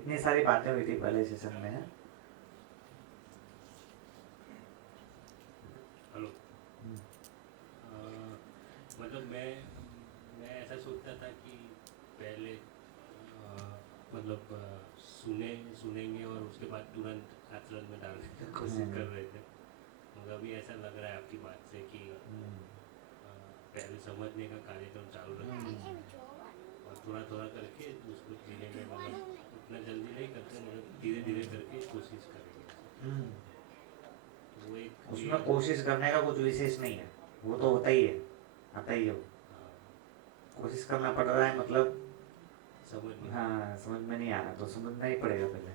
इतनी सारी बातें हुई थी पहले सेशन में। हेलो। मतलब मैं ऐसा सोचता था कि पहले मतलब सुनेंगे और उसके बाद तुरंत आचरण में डालने की कोशिश कर रहे थे, मगर अभी ऐसा लग रहा है आपकी बात से कि पहले समझने का कार्यक्रम चालू रखें और थोड़ा थोड़ा करके उसको जीने में मतलब उतना जल्दी नहीं करते मगर धीरे धीरे करके कोशिश करेंगे। वो एक उसमें कोशिश करने का कुछ विशेष नहीं है, वो तो होता ही है, आता ही है वो। कोशिश करना पड़ रहा है मतलब समझ नहीं। हाँ, समझ में नहीं आ रहा तो समझना ही पड़ेगा पहले।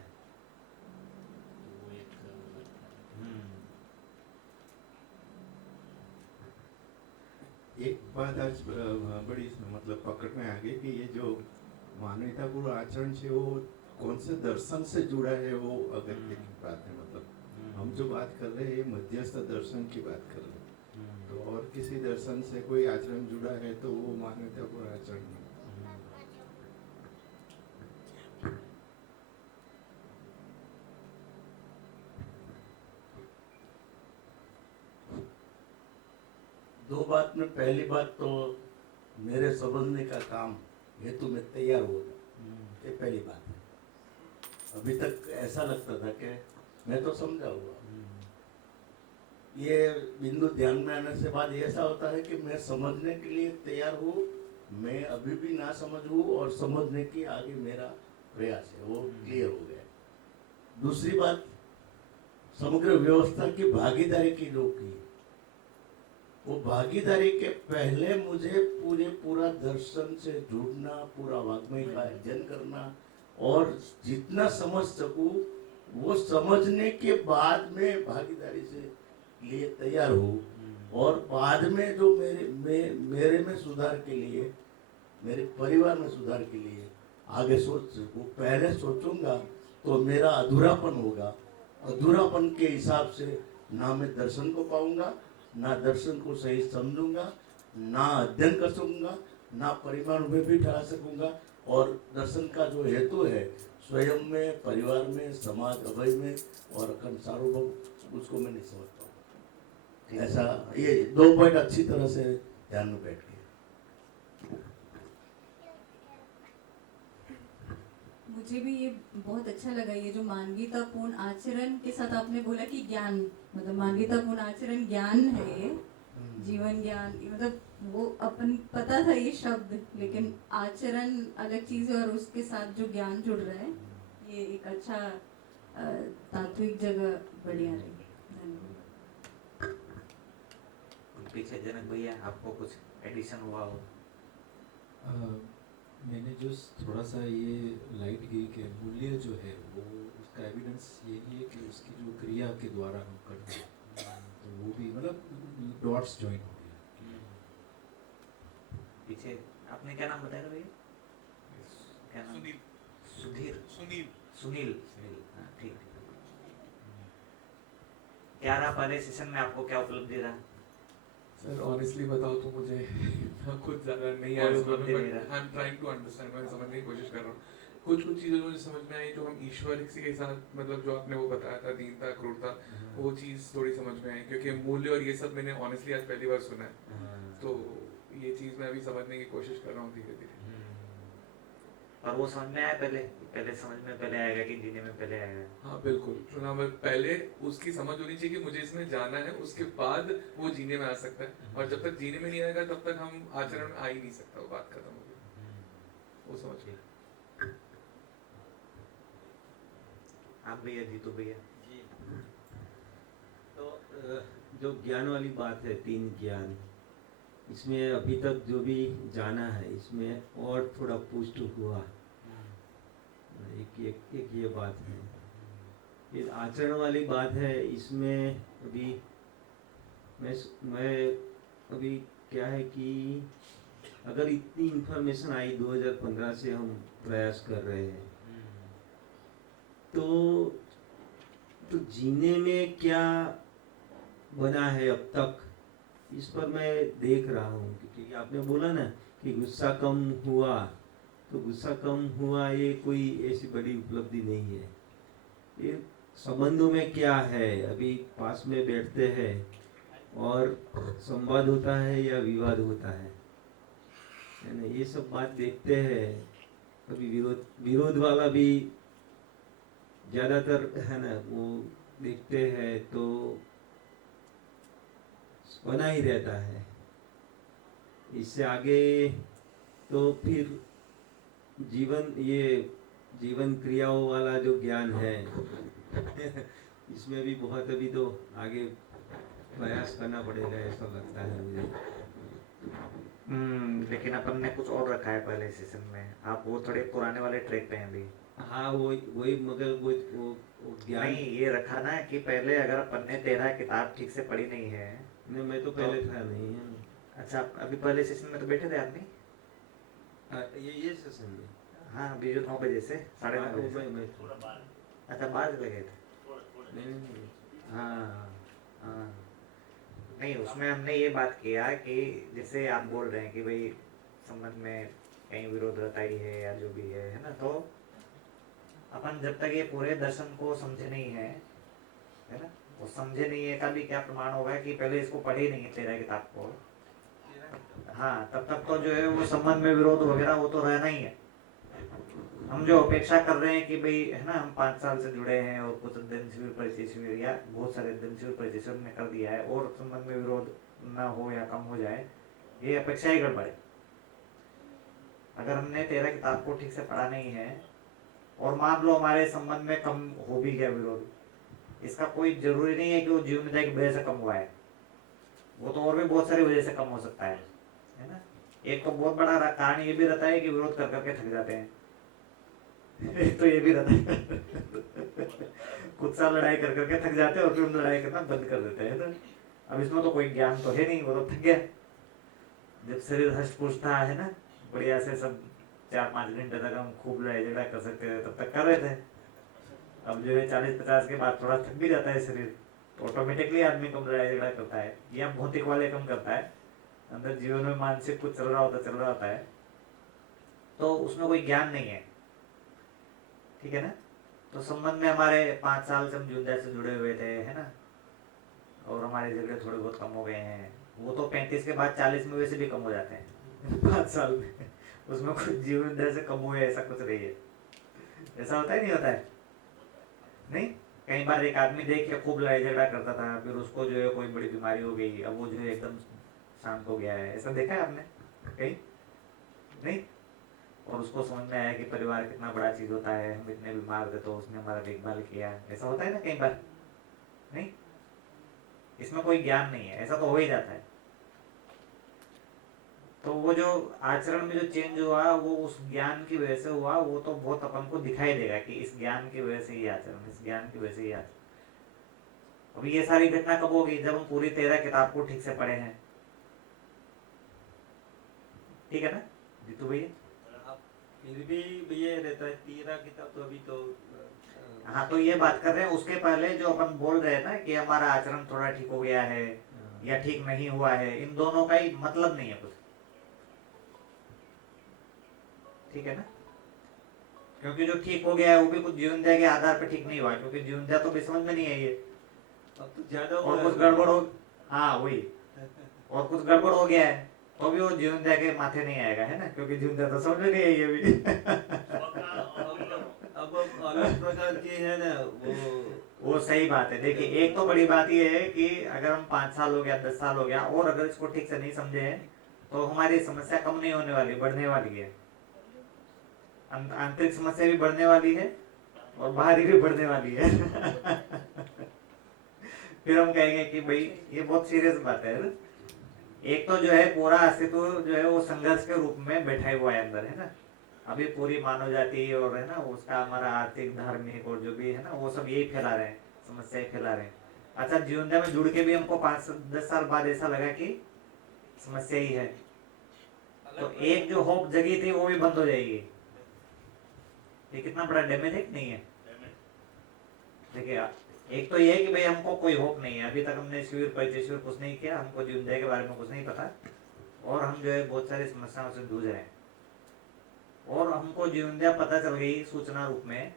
वो एक एक बात आज बड़ी मतलब पकड़ में आ गई कि ये जो मानवतापूर्ण आचरण से वो कौन से दर्शन से जुड़ा है वो अगत्य की बात है। मतलब हम जो बात कर रहे हैं मध्यस्थ दर्शन की बात कर रहे हैं, तो और किसी दर्शन से कोई आचरण जुड़ा है तो वो मानवतापूर्ण आचरण नहीं। दो बात में पहली बात तो मेरे समझने का काम हेतु में तैयार हो गया, ये पहली बात है। अभी तक ऐसा लगता था कि मैं तो समझा हुआ, ये बिंदु ध्यान में आने से बाद ऐसा होता है कि मैं समझने के लिए तैयार हूँ, मैं अभी भी ना समझूँ और समझने की आगे मेरा प्रयास है, वो क्लियर हो गया। दूसरी बात, समग्र व्यवस्था की भागीदारी की जो की, वो भागीदारी के पहले मुझे पूरा दर्शन से जुड़ना, पूरा वाग्मय का अध्ययन करना और जितना समझ सकूं वो समझने के बाद में भागीदारी से लिए तैयार हूँ। और बाद में जो मेरे में सुधार के लिए, मेरे परिवार में सुधार के लिए आगे सोच सकूं, पहले सोचूंगा तो मेरा अधूरापन होगा। अधूरापन के हिसाब से ना मैं दर्शन को पाऊंगा, ना दर्शन को सही समझूंगा, ना अध्ययन कर सकूंगा, ना परिवार में भी ढाल सकूंगा। और दर्शन का जो हेतु है स्वयं में, परिवार में, समाज अभय में और अखंड सार्वभौम, उसको मैं नहीं समझ पाऊंगा। ऐसा ये दो पॉइंट अच्छी तरह से ध्यान में बैठ गए। मुझे भी ये बहुत अच्छा लगा, ये जो मानवीयतापूर्ण आचरण के साथ आपने बोला कि ज्ञान, मतलब मानवीयतापूर्ण आचरण ज्ञान है, जीवन ज्ञान, मतलब वो अपन पता था ये शब्द, लेकिन आचरण अलग चीज है और उसके साथ जो ज्ञान जुड़ रहा है, ये एक अच्छा तात्विक जगह बढ़िया रही। धन्यवाद। पीछे जनक भैया आपको कुछ एडिशन हुआ हो? मैंने जो थोड़ा सा ये लाइट की कि मूल्य जो है वो उसका एविडेंस यही है कि उसकी जो क्रिया के द्वारा हम करते हैं, तो वो भी मतलब डॉट्स ज्वाइन हो गया। पीछे आपने क्या नाम बताया भैया? क्या नाम? सुनील। सुधीर? सुनील। सुनील। हाँ, ठीक। क्या रहा पहले सेशन में, आपको क्या उपलब्धि रहा? सर ऑनेस्टली बताओ तो मुझे खुद ज़्यादा नहीं आया समझ में, but I am trying to understand, मैं समझने की कोशिश कर रहा हूँ। कुछ चीज़ें मुझे समझ में आई जो हम ईश्वर के साथ, मतलब जो आपने वो बताया था दीनता क्रूरता, वो चीज़ थोड़ी समझ में आई, क्योंकि मूल्य और ये सब मैंने ऑनेस्टली आज पहली बार सुना है, तो ये चीज़ मैं अभी समझने की कोशिश कर रहा हूँ धीरे धीरे। और वो समझ में आया पहले समझ में पहले आएगा कि जीने में पहले आएगा? हाँ बिल्कुल, चुनाव पहले उसकी समझ होनी चाहिए कि मुझे इसमें जाना है, उसके बाद वो जीने में आ सकता है, और जब तक जीने में नहीं आएगा तब तक हम आचरण में आ ही नहीं सकता, वो बात खत्म हो गई, वो समझ गए। आप भैया, जीतू भैया जी, तो जो ज्ञान वाली बात है, तीन ज्ञान, इसमें अभी तक जो भी जाना है इसमें और थोड़ा पुष्ट हुआ। एक ये बात है। फिर आचरण वाली बात है, इसमें अभी मैं अभी क्या है कि अगर इतनी इन्फॉर्मेशन आई 2015 से हम प्रयास कर रहे हैं, तो जीने में क्या बना है अब तक, इस पर मैं देख रहा हूँ। क्योंकि आपने बोला ना कि गुस्सा कम हुआ, तो गुस्सा कम हुआ ये कोई ऐसी बड़ी उपलब्धि नहीं है। ये संबंधों में क्या है, अभी पास में बैठते हैं और संवाद होता है या विवाद होता है ना, ये सब बात देखते हैं। कभी विरोध वाला भी ज्यादातर है ना, वो देखते हैं तो बना ही रहता है। इससे आगे तो फिर जीवन क्रियाओं वाला जो ज्ञान है इसमें भी बहुत अभी तो आगे प्रयास करना पड़ेगा, ऐसा लगता है मुझे। लेकिन अपन ने कुछ और रखा है पहले सेशन में, आप वो थोड़े पुराने वाले ट्रैक पे हैं अभी। हाँ वही मगर वो ज्ञान नहीं, ये रखा ना कि पहले अगर अपन ने 13 किताब ठीक से पढ़ी नहीं है। नहीं, मैं तो पहले था नहीं है। अच्छा, अभी पहले सेशन में तो बैठे थे आपने? ये सेशन में हाँ, अभी जो 9 बजे से 9:30 बजे से। मैं अच्छा, बाद लगे थे। नहीं हाँ हाँ, नहीं उसमें हमने ये बात किया कि जैसे आप बोल रहे हैं कि भाई संबंध में कहीं विरोध रहता ही है या जो भी है ना, तो अपन जब तक ये पूरे दर्शन को समझे नहीं है ना, वो समझे नहीं है का भी क्या प्रमाण होगा कि पहले इसको पढ़े ही नहीं है 13 किताब को। हाँ, तब तक तो जो है वो संबंध में विरोध वगैरह वो तो रहना ही है। हम जो अपेक्षा कर रहे हैं कि भाई है ना, हम 5 साल से जुड़े हैं और कुछ दिन शिविर परिचय शिविर या बहुत सारे दिन शिविर परिचय शिविर ने कर दिया है और संबंध में विरोध ना हो या कम हो जाए, ये अपेक्षा ही गड़बड़ है। अगर हमने 13 किताब को ठीक से पढ़ा नहीं है और मान लो हमारे संबंध में कम हो भी गया विरोध, इसका कोई जरूरी नहीं है कि वो जीवन की वजह से कम हुआ है। वो तो और भी बहुत सारी वजह से कम हो सकता है ना। एक तो बहुत बड़ा कारण ये भी रहता है कि विरोध कर करके थक जाते हैं। एक तो ये भी रहता है कुछ साल लड़ाई कर करके थक जाते हैं और फिर लड़ाई करना बंद कर देते हैं। तो अब इसमें तो कोई ज्ञान तो है नहीं, वो तो थक गया। जब शरीर हष्ट पुष्ट था है ना, बढ़िया से सब 4-5 घंटे तक हम खूब लड़ाई झगड़ा कर सकते थे, तब तक कर रहे थे। अब जो है 40-50 के बाद थोड़ा थक भी जाता है शरीर, तो ऑटोमेटिकली आदमी कम लड़ाई झगड़ा करता है या भौतिक वाले कम करता है। अंदर जीवन में मानसिक कुछ चल रहा होता है, तो उसमें कोई ज्ञान नहीं है, ठीक है ना। तो संबंध में हमारे 5 साल से हम जुंदा से जुड़े हुए थे है ना, और हमारे झगड़े थोड़े बहुत कम हो गए हैं। वो तो 35 के बाद 40 में वैसे भी कम हो जाते हैं 5 साल में। उसमें कुछ जीवन से कम हुए ऐसा कुछ नहीं है। ऐसा होता है नहीं होता है? नहीं, कई बार एक आदमी देख के खूब लड़ाई झगड़ा करता था, फिर उसको जो है कोई बड़ी बीमारी हो गई, अब वो जो है एकदम शांत हो गया है। ऐसा देखा है आपने कहीं? नहीं। और उसको समझ में आया कि परिवार कितना बड़ा चीज होता है, हम इतने बीमार थे तो उसने हमारा देखभाल किया। ऐसा होता है ना कई बार? नहीं, इसमें कोई ज्ञान नहीं है, ऐसा तो हो ही जाता है। तो वो जो आचरण में जो चेंज हुआ वो उस ज्ञान की वजह से हुआ, वो तो बहुत अपन को दिखाई देगा कि इस ज्ञान की वजह से ही आचरण, इस ज्ञान की वजह से ही आचरण। अभी ये सारी घटना कब होगी? जब हम पूरी 13 किताब को ठीक से पढ़े हैं, ठीक है ना जीतू भैया? फिर भी ये रहता है 13 किताब तो अभी तो हाँ, तो ये बात कर रहे हैं। उसके पहले जो अपन बोल रहे हैं ना कि हमारा आचरण थोड़ा ठीक हो गया है या ठीक नहीं हुआ है, इन दोनों का ही मतलब नहीं है कुछ, ठीक है ना। क्योंकि जो ठीक हो गया है वो भी कुछ जीवन दया के आधार पर ठीक नहीं हुआ, क्योंकि जीवन दया तो भी समझ में नहीं है ये। अब तो ज्यादा और कुछ गड़बड़ हो, हाँ वही, और कुछ गड़बड़ हो गया है तो भी वो जीवन दया के माथे नहीं आएगा है ना, क्योंकि जीवन दया तो समझ में नहीं है ये भी। अब अलग प्रकार की है ना वो सही बात है। देखिए, एक तो बड़ी बात ये है कि अगर हम 5 साल हो गया, 10 साल हो गया, और अगर इसको ठीक से नहीं समझे हैं तो हमारी समस्या कम नहीं होने वाली, बढ़ने वाली है। आंतरिक समस्या भी बढ़ने वाली है और बाहरी भी बढ़ने वाली है। फिर हम कहेंगे कि भाई ये बहुत सीरियस बात है। एक तो जो है पूरा अस्तित्व जो है वो संघर्ष के रूप में बैठा हुआ है अंदर है ना। अभी पूरी मानव जाति और है ना उसका हमारा आर्थिक धार्मिक और जो भी है ना वो सब यही फैला रहे हैं, समस्याएं फैला रहे हैं। अच्छा, जीवन में जुड़ के भी हमको 5-10 साल बाद ऐसा लगा कि समस्या ही है, तो एक जो होप जगी थी वो भी बंद हो जाएगी। ये कितना बड़ा डैमेज है कि नहीं है? देखिए, एक तो ये है कि भाई हमको कोई होप नहीं है, अभी तक हमने शिविर परिचय शिविर कुछ नहीं किया, हमको जीवन दया के बारे में कुछ नहीं पता, और हम जो है बहुत सारी समस्याओं से जूझ रहे हैं। और हमको जीवनदया पता चल गई सूचना रूप में,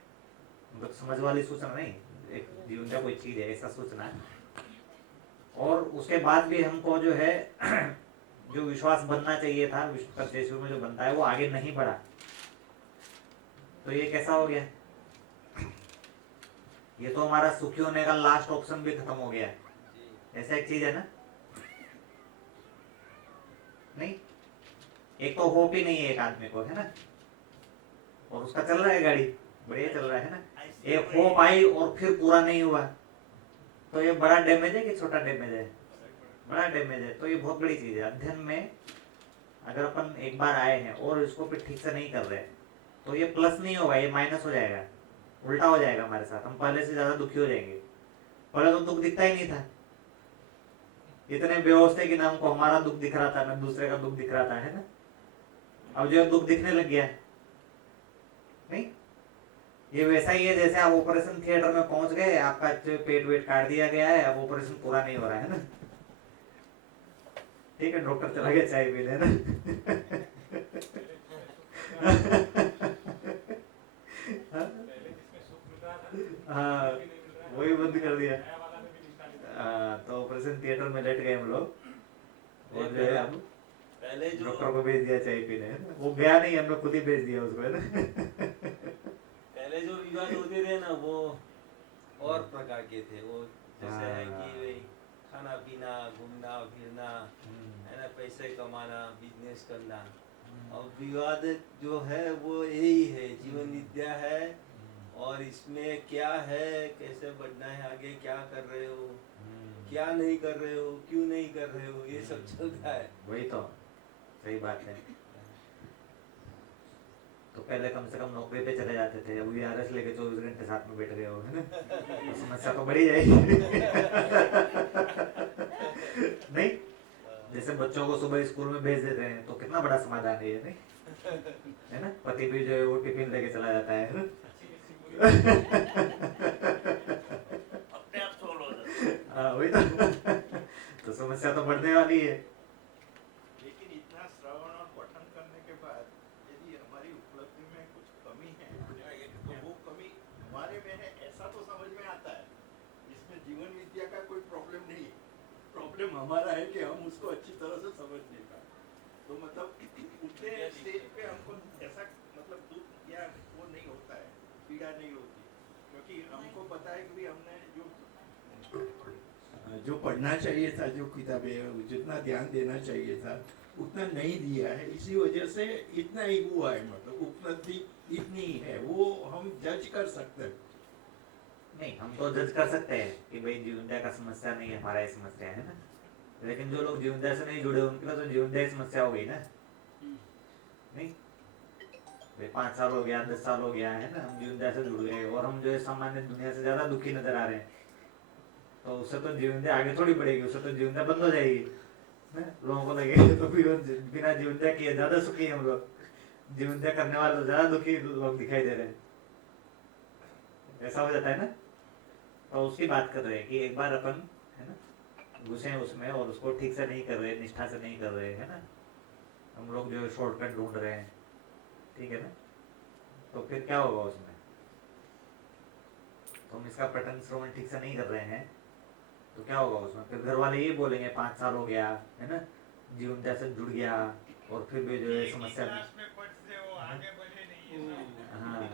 मतलब समझ वाली सूचना नहीं, एक जीवनदया कोई चीज है ऐसा सूचना है। और उसके बाद भी हमको जो है जो विश्वास बनना चाहिए था विश्व कर्तेश्वर में जो बनता है वो आगे नहीं बढ़ा, तो ये कैसा हो गया? ये तो हमारा सुखी होने का लास्ट ऑप्शन भी खत्म हो गया है। ऐसा एक चीज है ना, नहीं? एक तो होप ही नहीं है एक आदमी को, है ना, और उसका चल रहा है गाड़ी, बढ़िया चल रहा है ना। एक होप आई और फिर पूरा नहीं हुआ, तो ये बड़ा डैमेज है कि छोटा डैमेज है? बड़ा डैमेज है। तो ये बहुत बड़ी चीज है अध्ययन में। अगर अपन एक बार आए हैं और इसको फिर ठीक से नहीं कर रहे तो ये प्लस नहीं होगा, ये माइनस हो जाएगा, उल्टा हो जाएगा हमारे साथ। हम पहले से ज्यादा दुखी हो जाएंगे। पहले तो दुख दिखता ही नहीं था, इतने बेहोश थे कि ना हमको हमारा दुख दिख रहा था ना दूसरे का दुख दिख रहा था, है ना। अब जो दुख दिखने लग गया, नहीं? ये वैसा ही है जैसे आप ऑपरेशन थिएटर में पहुंच गए, आपका पेट वेट काट दिया गया है, अब ऑपरेशन पूरा नहीं हो रहा है ना, ठीक है, डॉक्टर चला गया चाय पीने, है ना। हाँ, वही बंद कर दिया। तो ऑपरेशन थिएटर में लेट गए हम लोग, और जो है हम पहले जो डॉक्टर को भेज दिया चाय पीने, है ना। वो गया नहीं, हमने खुद ही भेज दिया उसको, है ना। पहले जो विवाद होते थे ना वो और प्रकार के थे। वो जैसे है कि भाई खाना पीना, घूमना फिरना, है ना, पैसे कमाना, बिजनेस करना। और विवाद जो है वो यही है, जीवन विद्या है, और इसमें क्या है, कैसे बढ़ना है आगे, क्या कर रहे हो, क्या नहीं कर रहे हो, क्यों नहीं कर रहे हो, ये सब चलता है। वही तो सही बात है। तो पहले कम से कम नौकरी पे चले जाते थे, अब VRS लेके 24 घंटे साथ में बैठ गए हो, है ना, तो समस्या तो बढ़ी जाएगी। नहीं, जैसे बच्चों को सुबह स्कूल में भेज देते हैं तो कितना बड़ा समाधान है ये, नहीं? है ना, पति भी जो है वो टिफिन लेके चला जाता है ना। अपने आप सोल्व हो जाता है। हाँ, वही तो समस्या तो बढ़ने वाली है। लेकिन इतना श्रवण और पठन करने के बाद यदि हमारी उपलब्धि में कुछ कमी है तो वो कमी हमारे में है ऐसा तो समझ में आता है। इसमें जीवन विद्या का कोई प्रॉब्लम नहीं है, प्रॉब्लम हमारा है कि हम उसको अच्छी तरह से समझ नहीं पाए। तो मतलब उतने स्टेज पे हमको ऐसा मतलब दुख या वो नहीं होता है, पीड़ा नहीं होती, क्योंकि हमको पता है कि भी हमने जो पढ़ना चाहिए था, जो किताबें जितना ध्यान देना चाहिए था उतना नहीं दिया है, इसी वजह से इतना ही हुआ है। मतलब उपलब्धि इतनी ही है, वो हम जज कर सकते हैं। नहीं, हम तो जज कर सकते हैं कि भाई जीवनदया का समस्या नहीं है, हमारा ही समस्या है ना। लेकिन जो लोग जीवनदया से नहीं जुड़े उनके लिए तो जीवनदया की समस्या हो गई ना, नहीं? भाई 5 साल हो गया, 10 साल हो गया, है ना, हम जीवनदया से जुड़ गए और हम जो है सामान्य दुनिया से ज्यादा दुखी नजर आ रहे हैं, तो उससे तो जीवनदया आगे थोड़ी बढ़ेगी, उससे तो जीवनदया बंद हो जाएगी ना? लोगों को लगेगा तो बिना जीवनदया किए ज्यादा सुखी हम लोग, जीवनदया करने वाले तो ज्यादा दुखी लोग दिखाई दे रहे हैं, ऐसा हो जाता है ना। तो उसकी बात कर रहे हैं कि एक बार अपन, है ना, घुसे उसमें और उसको ठीक से नहीं कर रहे, निष्ठा से नहीं कर रहे, है ना, हम लोग जो शॉर्टकट ढूंढ रहे हैं, ठीक है ना, तो फिर क्या होगा उसमें? तो हम इसका पठन श्रवण ठीक से नहीं कर रहे हैं तो क्या होगा उसमें? फिर घर वाले ये बोलेंगे 5 साल हो गया, है ना, जीवनदया से जुड़ गया और फिर भी जो है समस्या हाँ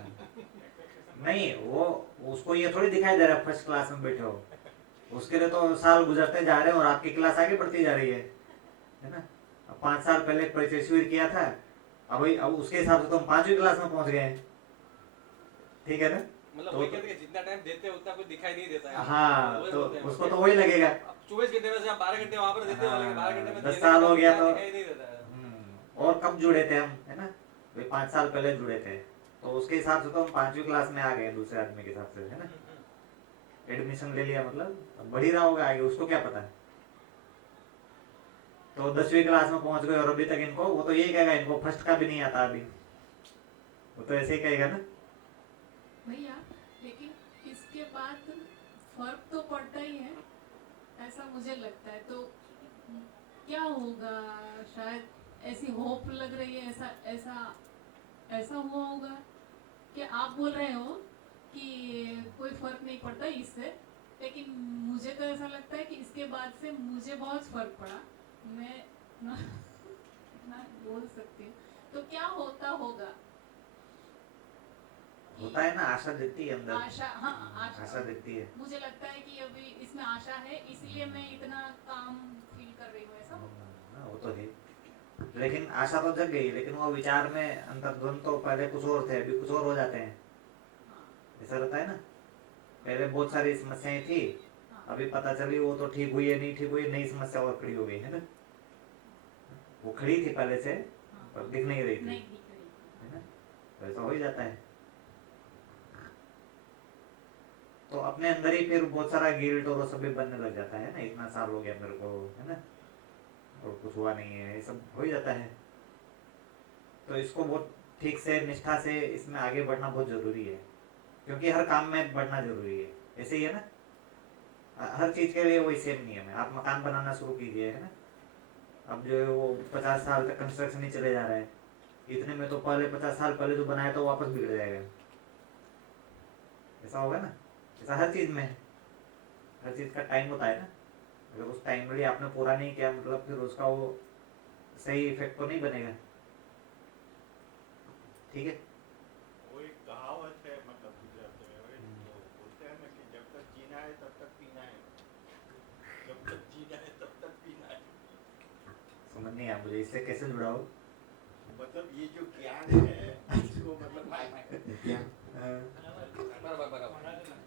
नहीं, वो उसको ये थोड़ी दिखाई दे रहा है फर्स्ट क्लास में बैठे हो, उसके लिए तो साल गुजरते जा रहे हैं और आपकी क्लास आगे बढ़ती जा रही है ना। अब 5 साल पहले परिचय शिविर किया था, अब उसके हिसाब से तो हम 5वीं क्लास में पहुंच गए हैं, ठीक है ना। मतलब तो वही कहते हैं कि जितना टाइम देते हैं उतना कुछ दिखाई नहीं देता है। हाँ, तो उसको तो वही लगेगा। 24 घंटे में से आप 12 घंटे वहाँ पर देते हो, लेकिन 12 घंटे में 10 साल हो गया तो दिखाई नहीं देता है। और कब जुड़े थे हम, है ना, वे 5 साल पहले जुड़े थे, तो उसके हिसाब से तो हम 5वीं क्लास में आ गए दूसरे आदमी के हिसाब से, है ना, एडमिशन ले लिया, मतलब बढ़ ही रहा होगा आगे, उसको क्या पता है। तो 10वीं क्लास में पहुंच गए और अभी तक इनको, वो तो यही कहेगा इनको फर्स्ट का भी नहीं आता अभी, वो तो ऐसे ही कहेगा ना भैया। लेकिन इसके बाद फर्क तो पड़ता ही है, ऐसा मुझे लगता है। तो क्या होगा, शायद ऐसी होप लग रही है, ऐसा ऐसा हुआ होगा कि आप बोल रहे हो कि कोई फर्क नहीं पड़ता इससे, लेकिन मुझे तो ऐसा लगता है कि इसके बाद से मुझे बहुत फर्क पड़ा। मैं ना, ना बोल सकती हूँ। तो क्या होता होगा? होता है ना, आशा दिखती है अंदर, आशा, हाँ आशा दिखती है। मुझे लगता है कि अभी इसमें आशा है, इसलिए मैं इतना काम फील कर रही हूँ, ऐसा होगा। हाँ, वो तो है, लेकिन आशा तो जग गई, लेकिन वो विचार में अंतर्द्वंद तो पहले कुछ और थे, अभी कुछ और हो जाते हैं, ऐसा रहता है ना। पहले बहुत सारी समस्याएं थी, अभी पता चली वो तो ठीक हुई है, नहीं ठीक हुई, नई समस्या और खड़ी हो गई है ना। वो खड़ी थी पहले से, पर दिख नहीं रही थी, नहीं दिख रही। है ना, तो ऐसा हो ही जाता है। तो अपने अंदर ही फिर बहुत सारा गिल्ट और वो सब भी बनने लग जाता है ना, इतना साल हो गया मेरे को, है ना, और कुछ हुआ नहीं है, ये सब हो ही जाता है। तो इसको बहुत ठीक से, निष्ठा से इसमें आगे बढ़ना बहुत जरूरी है, क्योंकि हर काम में बढ़ना जरूरी है। ऐसे ही है ना, हर चीज के लिए वही सेम नियम है। आप मकान बनाना शुरू कीजिए, है ना, अब जो है वो 50 साल तक कंस्ट्रक्शन ही चले जा रहा है, इतने में तो पहले 50 साल पहले जो बनाया तो वापस बिगड़ जाएगा, ऐसा होगा ना। ऐसा हर चीज में है, हर चीज का टाइम होता है ना। अगर उस टाइम में आपने पूरा नहीं किया, मतलब फिर उसका वो सही इफेक्ट तो नहीं बनेगा, ठीक है। वो एक कहावत है, मतलब गुजराती में वो बोलते हैं ना कि जब तक जीना है तब तक पीना है, जब तक जीना है तब तक पीना है। समझ नहीं आया मुझे, इससे कैसे जुड़ाओ? मतलब ये जो ज्ञान है इसको, मतलब ज्ञान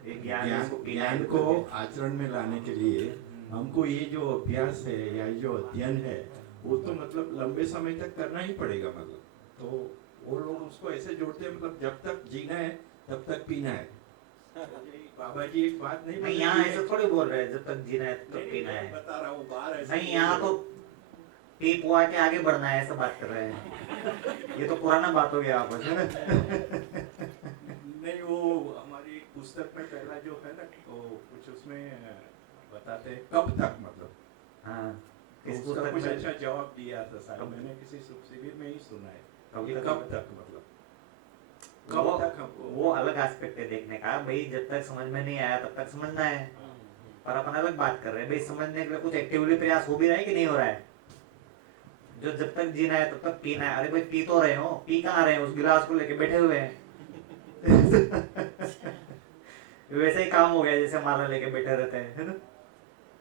ये ज्ञान ज्ञान इसको पीना ज्ञान है, को आचरण में लाने के लिए हमको ये जो अभ्यास है या ये जो अध्ययन है वो तो मतलब लंबे समय तक करना ही पड़ेगा। मतलब तो वो लोग उसको ऐसे जोड़ते हैं, मतलब जब तक जीना है तब तक पीना है। बाबा जी एक बात नहीं नहीं, यहाँ ऐसे थोड़ी बोल रहे हैं जब तक जीना है तब तक पीना है, बता रहा हूँ बाहर ऐसे नहीं, यहाँ तो पी पुआ के आगे बढ़ना है, ऐसा बात कर रहे हैं। ये तो पुराना बात हो गया आपस में। नहीं, वो हमारी एक पुस्तक में पहला जो है ना, वो कुछ उसमें बताते हैं कब तक, मतलब हाँ, तो इस उसका पुस्तक कुछ में अच्छा जवाब दिया था शायद, कब- मैंने किसी शिविर में ही सुना है। कब ये तक? कब तक, मतलब कब वो, तक हमको वो अलग एस्पेक्ट है देखने का भाई, जब तक समझ में नहीं आया तब तक समझना है, पर अपन अलग बात कर रहे हैं भाई, समझने के लिए कुछ एक्टिवली प्रयास हो भी रहा है कि नहीं हो रहा है। जो जब तक जीना है तब तक पीना है, अरे भाई पी तो रहे हो, पी कहाँ रहे हैं, उस गिलास को लेके बैठे हुए हैं। वैसे ही काम हो गया जैसे माला लेके बैठे रहते हैं, है ना।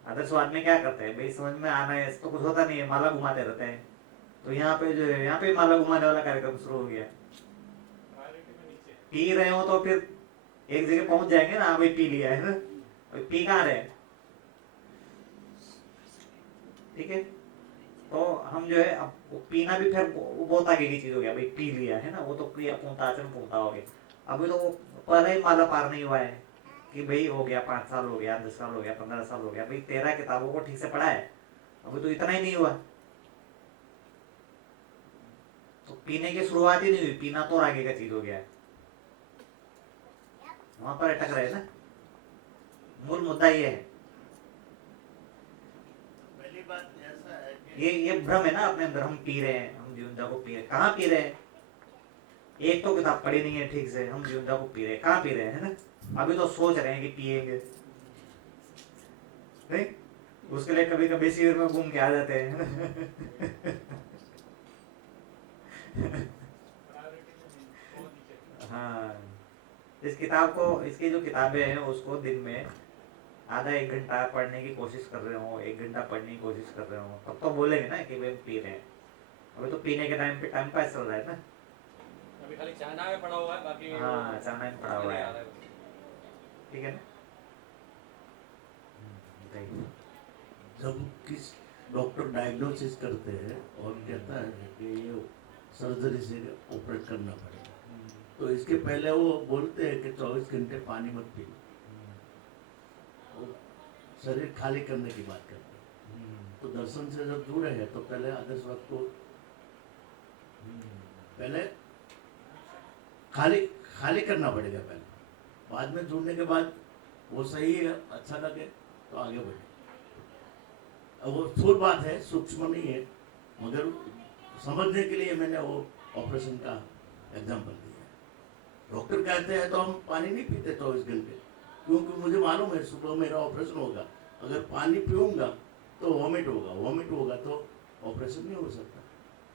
आदर्श आदमी क्या करते हैं भाई, समझ में आना है तो कुछ होता नहीं है, माला घुमाते रहते हैं। तो यहाँ पे जो है, यहाँ पे माला घुमाने वाला कार्यक्रम शुरू हो गया। पी रहे हो तो फिर एक जगह पहुंच जाएंगे ना, भाई पी लिया है ना, पी कहाँ रहे, ठीक है। तो हम जो है, अब वो पीना भी फिर वो बहुत आगे की चीज हो गया भाई, पी लिया है ना, वो तो क्रिया पूर्णता आचरण पूर्णता हो गया। अभी तो वो पहले ही माला पार नहीं हुआ है कि भाई हो गया 5 साल हो गया, 10 साल हो गया, 15 साल हो गया, भाई 13 किताबों को ठीक से पढ़ा है, अभी तो इतना ही नहीं हुआ। तो पीने की शुरुआत ही नहीं हुई, पीना तो और आगे का चीज हो गया, वहां पर अटक रहे ना। मूल मुद्दा ये है, पहली बात ऐसा है कि ये भ्रम है ना अपने अंदर, हम पी रहे हैं, हम जीवनदा को पी रहे हैं, कहाँ पी रहे हैं? एक तो किताब पढ़ी नहीं है ठीक से, हम जीवनदा को पी रहे हैं, कहाँ पी रहे हैं, है ना। अभी तो सोच रहे हैं कि पिएंगे, नहीं, उसके लिए कभी कभी शिविर में घूम के आ जाते हैं, है ना। हाँ, इस किताब को, इसकी जो किताबें हैं उसको दिन में आधा 1 घंटा पढ़ने की कोशिश कर रहे हो, 1 घंटा पढ़ने की कोशिश कर रहे हो, तब तो बोलेंगे ना कि भाई पी रहे हैं। अभी तो पीने के टाइम पे टाइम पास चल रहा है ना। अभी खाली चाइना में पड़ा हुआ है, बाकी हाँ, चाइना में पड़ा हुआ नहीं आ है, रहा है। ठीक है ना। बताइए। जब किस डॉक्टर डायग्नोसिस करते हैं और कहता है कि ये सर्जरी से ऑपरेट करना पड़ेगा, तो इसके पहले वो बोलते हैं कि 24 घंटे पानी मत पी, शरीर खाली करने की बात करते हैं। तो दर्शन से जब जुड़े हैं तो पहले आदर्श वक्त को पहले खाली करना पड़ेगा पहले, बाद में जुड़ने के बाद वो सही है, अच्छा लगे तो आगे बढ़े। अब वो स्थूल बात है, सूक्ष्म नहीं है, मगर समझने के लिए मैंने वो ऑपरेशन का एग्जाम्पल दिया। डॉक्टर कहते हैं तो हम पानी नहीं पीते 24 घंटे, क्योंकि मुझे मालूम है सुबह मेरा ऑपरेशन होगा, अगर पानी पीऊंगा तो वॉमिट होगा तो ऑपरेशन नहीं हो सकता,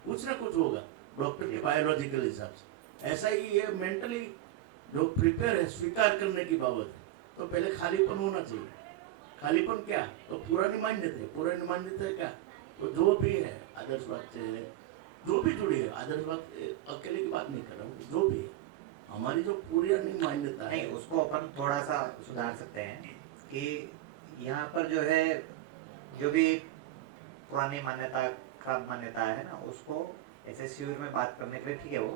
कुछ ना कुछ होगा डॉक्टर के बायोलॉजिकल हिसाब से। ऐसा ही ये मेंटली जो प्रिपेयर है स्वीकार करने की बाबत है, तो पहले खालीपन होना चाहिए। खालीपन क्या? तो पुरानी मान्यता क्या? तो जो भी है आदर्शवाद से जो भी जुड़ी है, आदर्शवाद अकेले की बात नहीं कर रहा हूँ, जो भी है हमारी जो पुरानी मान्यता है नहीं, उसको अपन थोड़ा सा सुधार सकते हैं कि यहाँ पर जो है जो भी पुरानी मान्यता खराब मान्यता है ना, उसको ऐसे शिविर में बात करने के लिए ठीक है वो,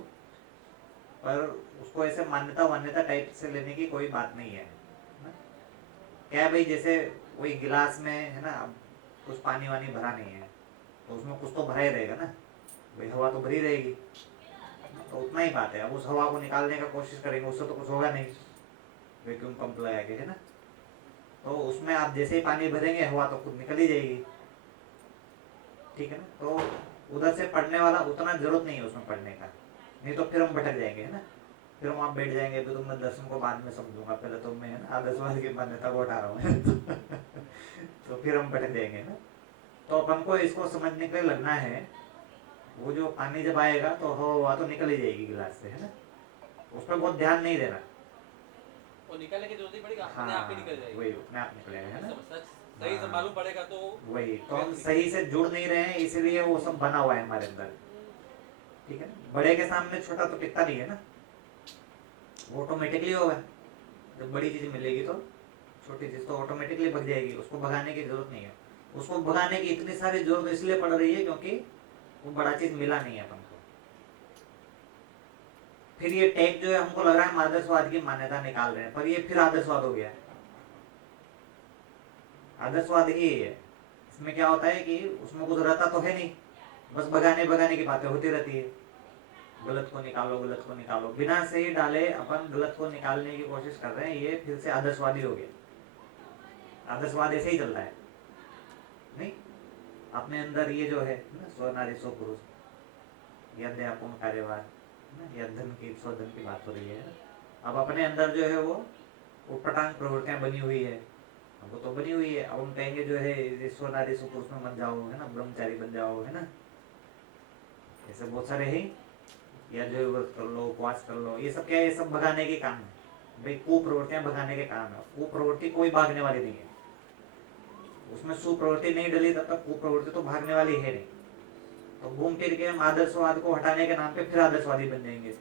पर उसको ऐसे मान्यता टाइप से लेने की कोई बात नहीं है ना? क्या है भाई, जैसे वही गिलास में है ना, अब कुछ पानी वानी भरा नहीं है तो उसमें कुछ तो भरा ही रहेगा ना भाई, हवा तो भरी रहेगी, तो उतना ही बात है। अब उस हवा को निकालने का कोशिश करेंगे, उससे तो कुछ होगा नहीं, वैक्यूम पंप लगा के, है ना, तो उसमें आप जैसे ही पानी भरेंगे हवा तो खुद निकल ही जाएगी, ठीक है ना। तो उधर से पढ़ने वाला उतना जरूरत नहीं है उसमें पढ़ने का, नहीं तो फिर हम भटक जाएंगे, है ना, फिर हम आप बैठ जाएंगे तो मैं दर्शन को बाद में समझूंगा, पहले तो मैं है ना आदर्शवाद की मान्यता को हटा रहा हूँ तो फिर हम भटक जाएंगे ना। तो अपन को इसको समझने के लिए लगना है, वो जो पानी जब आएगा तो हवा तो निकल ही जाएगी गिलास से, है ना, उस पर बहुत ध्यान नहीं देना। वो निकालने की जरूरत नहीं पड़ेगी, अपने हाँ, आप ही निकल जाएगी। वही अपने आप निकलेगा, है ना। सही से मालूम पड़ेगा तो वही तो हम सही से जुड़ नहीं रहे हैं, इसीलिए वो सब बना हुआ है हमारे अंदर, ठीक है ना। बड़े के सामने छोटा तो टिकता नहीं है ना, वो ऑटोमेटिकली होगा। जब बड़ी चीज मिलेगी तो छोटी चीज तो ऑटोमेटिकली भग जाएगी, उसको भगाने की जरूरत नहीं है। उसको भगाने की इतनी सारी जरूरत इसलिए पड़ रही है क्योंकि वो बड़ा चीज मिला नहीं है अपन को। फिर ये टैग जो है हमको लग रहा है हम आदर्शवाद की मान्यता निकाल रहे हैं, पर ये फिर आदर्शवाद हो गया। आदर्शवाद ही है, इसमें क्या होता है कि उसमें कुछ रहता तो है नहीं, बस भगाने की बातें होती रहती है। गलत को निकालो, बिना से ही डाले अपन गलत को निकालने की कोशिश कर रहे हैं, ये फिर से आदर्शवादी हो गया। आदर्शवाद ऐसे ही चलता है नहीं। अपने अंदर ये जो है ना, स्व नारी स्व पुरुष, यह अध्यापन कार्यवाद, या धन की स्वधन की बात हो रही है। अब अपने अंदर जो है वो उटपटांग प्रवृत्तियां बनी हुई है, वो तो बनी हुई है। अब हम कहेंगे जो है स्व नारी स्व पुरुष में मत जाओ, है ना, ब्रह्मचारी बन जाओ, है ना, ऐसे बहुत सारे हैं। या जो व्रत कर लो, उपवास कर लो, ये सब क्या है, ये सब भगाने के काम है भाई, कुप्रवृत्तियां भगाने के काम है। कुप्रवृत्ति कोई भागने वाली नहीं है, उसमें सुप्रवृत्ति नहीं डली तब तक कुप्रवृत्ति तो भागने वाली है नहीं। तो घूम फिर के हम आदर्शवाद को हटाने के नाम पे फिर आदर्शवादी बन जाएंगे,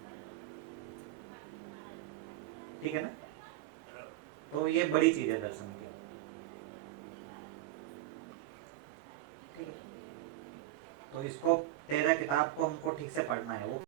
ठीक है ना। तो ये बड़ी चीज है दर्शन की, ठीक है। तो इसको 13 किताब को हमको ठीक से पढ़ना है। वो